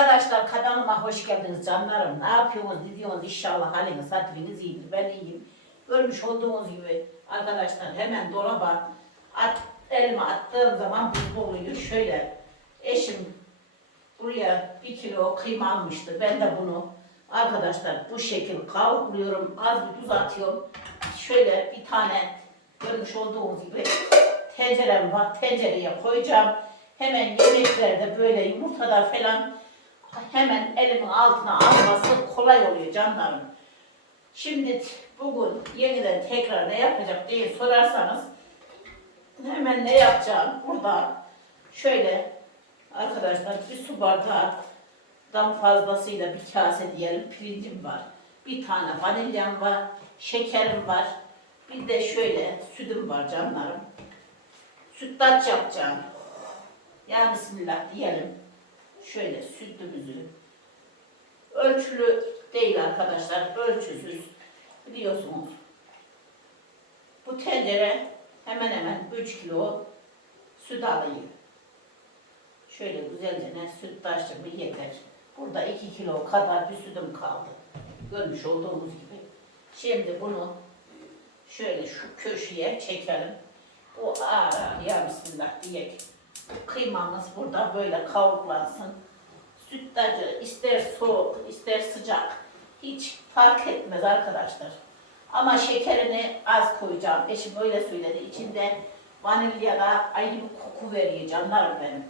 Arkadaşlar kanalıma hoş geldiniz canlarım. Ne yapıyorsunuz, ne diyorsunuz? İnşallah haliniz, hatırınız iyidir. Ben iyiyim. Görmüş olduğunuz gibi arkadaşlar hemen dolaba at, elma attığım zaman buzlu oluyor. Şöyle eşim buraya bir kilo kıyma almıştı. Ben de bunu arkadaşlar bu şekil kavruluyorum. Az bir tuz atıyorum. Şöyle bir tane görmüş olduğunuz gibi tencerem var. Tencereye koyacağım. Hemen yemeklerde böyle yumurtada falan hemen elimin altına alması kolay oluyor canlarım. Şimdi bugün yeniden tekrar ne yapacak diye sorarsanız hemen ne yapacağım burada şöyle arkadaşlar bir su bardağından fazlasıyla bir kase diyelim pirincim var. Bir tane vanilyam var, şekerim var. Bir de şöyle sütüm var canlarım. Sütlaç yapacağım. Ya Bismillah diyelim. Şöyle sütümüzü. Ölçülü değil arkadaşlar. Ölçüsüz. Biliyorsunuz. Bu tencere hemen hemen 3 kilo süt alıyor. Şöyle güzelce ne süt taşımı yeter. Burada 2 kilo kadar bir sütüm kaldı. Görmüş olduğunuz gibi. Şimdi bunu şöyle şu köşeye çekelim. Bu ağır ağır ya Bismillah diye. Kıymamız burada böyle kavruklansın. Sütlacı ister soğuk ister sıcak hiç fark etmez arkadaşlar. Ama şekerini az koyacağım. Eşim öyle söyledi. İçinde vanilya da ayrı bir koku veriyor canlarım benim.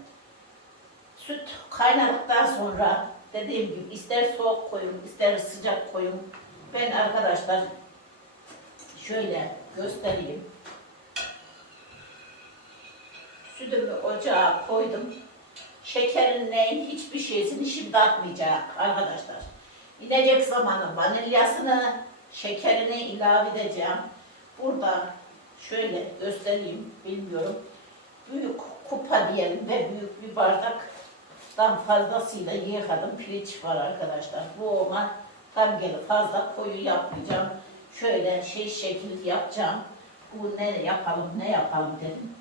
Süt kaynadıktan sonra dediğim gibi ister soğuk koyun ister sıcak koyun. Ben arkadaşlar şöyle göstereyim. Sütümü ocağa koydum. Şekerin neyin hiçbir şeysini şimdi atmayacak arkadaşlar. İnecek zamanı vanilyasını, şekerini ilave edeceğim. Burada şöyle göstereyim bilmiyorum. Büyük kupa diyelim ve büyük bir bardaktan fazlasıyla yıkadım. Pirinç var arkadaşlar. Bu ona tam gelir. Fazla koyu yapmayacağım. Şöyle şey şekil yapacağım. Bu ne yapalım ne yapalım dedim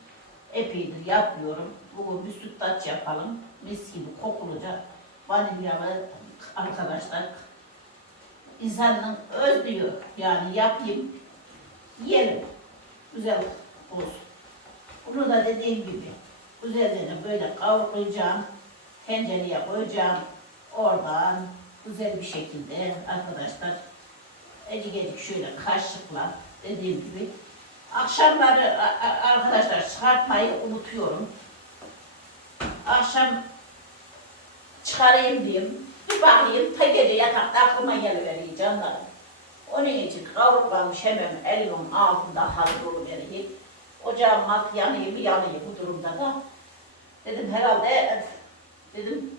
epeydir yapıyorum. Bugün bir sütlaç yapalım. Mis gibi kokuluca vanilyalı arkadaşlar. İnsanın özlüyor. Yani yapayım, yiyelim. Güzel olsun. Bunu da dediğim gibi de böyle kavrulacağım. Tencereye koyacağım. Oradan güzel bir şekilde arkadaşlar ecik ecik şöyle kaşıkla dediğim gibi Akşamları arkadaşlar çıkartmayı unutuyorum. Akşam çıkarayım diyeyim. Bir bakayım ta gece yatakta aklıma geliveriyor canlarım. Onun için kavruklanmış hemen elimin altında hazır oluveriyor. Ocağım alt yanıyor bir yanıyor bu durumda da. Dedim herhalde dedim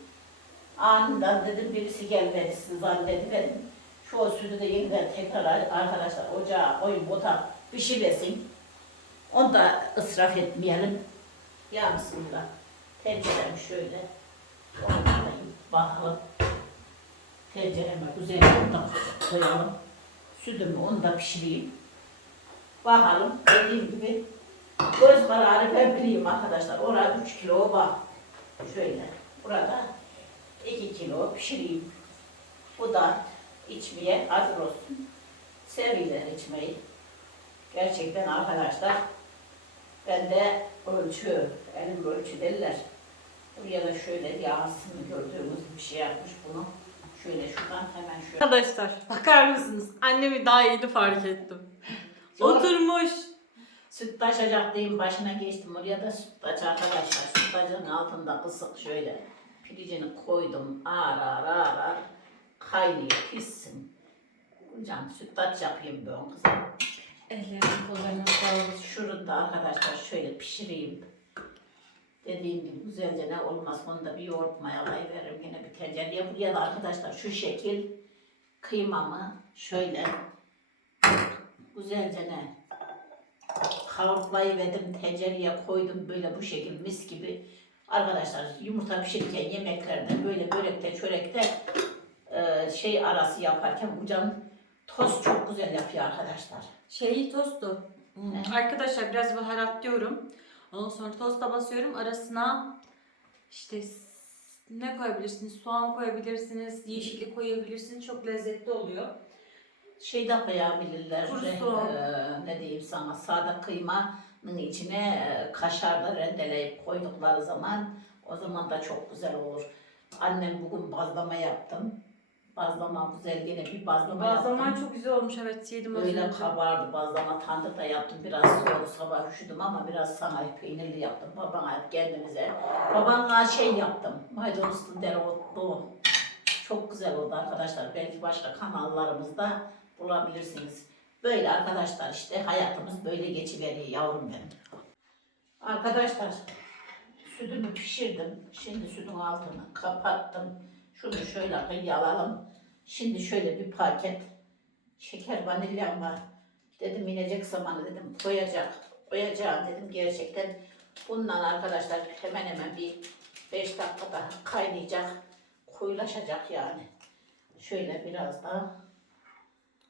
anından dedim birisi gelmelisin zannediverim. Şu o sütü de yeniden tekrar arkadaşlar ocağa koyun bota pişiresin. Onu da ısraf etmeyelim. Ya Bismillah. Tencerem şöyle. Bakalım. Tencereme güzel ondan koyalım. Sütümü onu da pişireyim. Bakalım dediğim gibi göz kararı ben bileyim arkadaşlar. Orada 3 kilo var. Şöyle. Burada 2 kilo pişireyim. Bu da içmeye hazır olsun. Seviyorlar içmeyi. Gerçekten arkadaşlar ben de ölçü, elim ölçü derler. Buraya da şöyle yağsını gördüğümüz bir şey yapmış bunu. Şöyle şuradan hemen şöyle. Arkadaşlar bakar mısınız? Annemi daha yeni fark ettim. Oturmuş. Süt taşacak diyeyim başına geçtim oraya da süt taş arkadaşlar. Süt taşın altında kısık şöyle pirincini koydum ağır ağır ağır ağır kaynıyor pişsin. Hocam süt taş yapayım ben kızım. Ellerine kollarına sağlık. Şunu da arkadaşlar şöyle pişireyim. Dediğim gibi güzelce ne olmaz onu da bir yoğurt mayalayıveririm yine bir tencereye. Buraya da arkadaşlar şu şekil kıymamı şöyle güzelce ne kavruklayıverdim tencereye koydum böyle bu şekil mis gibi. Arkadaşlar yumurta pişirirken yemeklerde böyle börekte çörekte e, şey arası yaparken hocam tost çok güzel yapıyor arkadaşlar. Şeyi tostu. Hmm. Arkadaşlar biraz baharat diyorum. Ondan sonra tosta basıyorum. Arasına işte ne koyabilirsiniz? Soğan koyabilirsiniz, yeşillik koyabilirsiniz. Çok lezzetli oluyor. Şey de koyabilirler. Kuru soğan. eee, ne diyeyim sana sade kıymanın içine eee, kaşar da rendeleyip koydukları zaman o zaman da çok güzel olur. Annem bugün bazlama yaptım. Bazlama güzel gene bir bazlama Bazlaman yaptım. çok güzel olmuş evet yedim az Öyle önce. kabardı bazlama tandırda yaptım. Biraz soğuk sabah üşüdüm ama biraz sana peynirli yaptım. Babana kendimize. Babana şey yaptım. Maydanozlu dereotlu. Çok güzel oldu arkadaşlar. Belki başka kanallarımızda bulabilirsiniz. Böyle arkadaşlar işte hayatımız böyle geçiveriyor yavrum benim. Arkadaşlar sütümü pişirdim. Şimdi sütün altını kapattım. Şunu şöyle kıyalım. Şimdi şöyle bir paket şeker vanilyam var. Dedim inecek zamanı dedim koyacak. Koyacağım dedim gerçekten. Bundan arkadaşlar hemen hemen bir 5 dakika daha kaynayacak. Koyulaşacak yani. Şöyle biraz daha.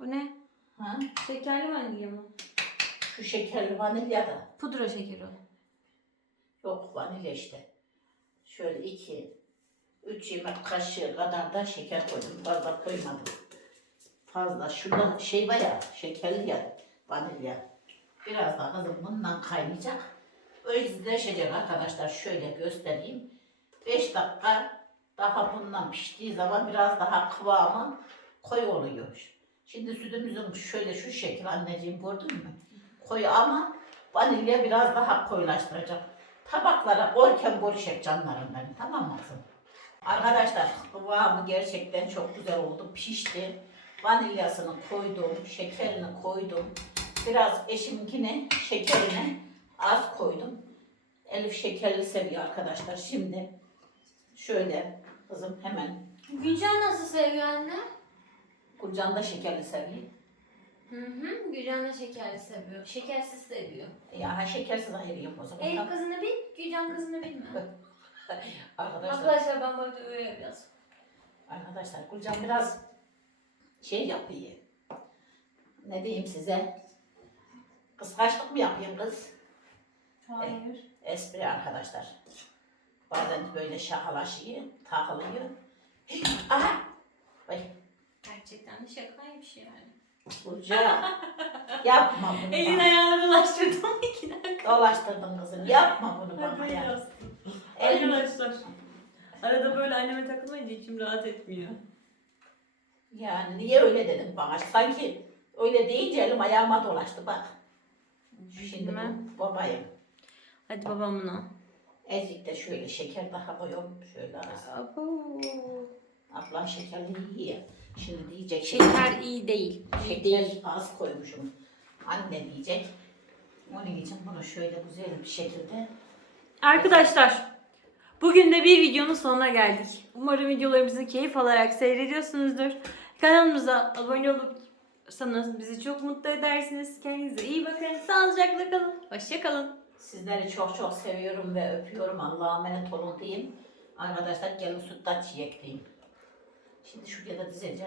O ne? Ha? Şekerli vanilya mı? Şu şekerli vanilya da. Pudra şekeri o. Yok vanilya işte. Şöyle iki, üç yemek kaşığı kadar da şeker koydum. Fazla koymadım. Fazla. Şurada şey var ya, şekerli ya, vanilya. Biraz daha kızım bundan kaynayacak. Özleşecek arkadaşlar. Şöyle göstereyim. 5 dakika daha bundan piştiği zaman biraz daha kıvamı koyu oluyor. Şimdi sütümüzün şöyle şu şekil anneciğim gördün mü? Koyu ama vanilya biraz daha koyulaştıracak. Tabaklara koyarken görüşecek canlarım benim tamam mı kızım? Arkadaşlar kıvamı gerçekten çok güzel oldu. Pişti. Vanilyasını koydum, şekerini koydum. Biraz eşiminkine şekerini az koydum. Elif şekerli seviyor arkadaşlar. Şimdi şöyle kızım hemen Gülcan nasıl seviyor anne? Gülcan da şekerli seviyor. Hı hı. Gülcan da şekerli seviyor. Şekersiz seviyor. Ya ha, şekersiz ayırayım o zaman. Elif kızını bil, Gülcan kızını bilme. Arkadaşlar, Arkadaşlar ben böyle öyle biraz. arkadaşlar Gülcan biraz şey yapıyor. Ne diyeyim size? Kıskançlık mı yapayım kız? Hayır. Espri arkadaşlar. Bazen böyle şakalaşıyor, takılıyor. Aha! Ay, Gerçekten de şakaymış yani. Gülcan. Yapma bunu Elin bana. ayağını dolaştırdım iki dakika. Dolaştırdın kızım. Yapma bunu bana Hadi ya. Elin Arkadaşlar. Arada böyle anneme takılmayınca içim rahat etmiyor. Yani niye öyle dedin bana? Sanki öyle deyince elim ayağıma dolaştı bak. Şimdi bu babayım. Hadi babam bunu. Ezik de şöyle şeker daha koyuyorum. Şöyle az. Abo. Ablam şekerli yiyor. Şimdi diyecek Şeker iyi değil. İyi Şeker değil. az koymuşum. Anne diyecek. Onun için bunu şöyle güzel bir şekilde Arkadaşlar, bugün de bir videonun sonuna geldik. Umarım videolarımızı keyif alarak seyrediyorsunuzdur. Kanalımıza abone olursanız bizi çok mutlu edersiniz. Kendinize iyi bakın. Sağlıcakla kalın. Hoşça kalın. sizleri çok çok seviyorum ve öpüyorum. Allah'a emanet olun diyeyim. Arkadaşlar gelin sütlaç yiyek diyeyim. Şimdi şuraya da dizeceğim.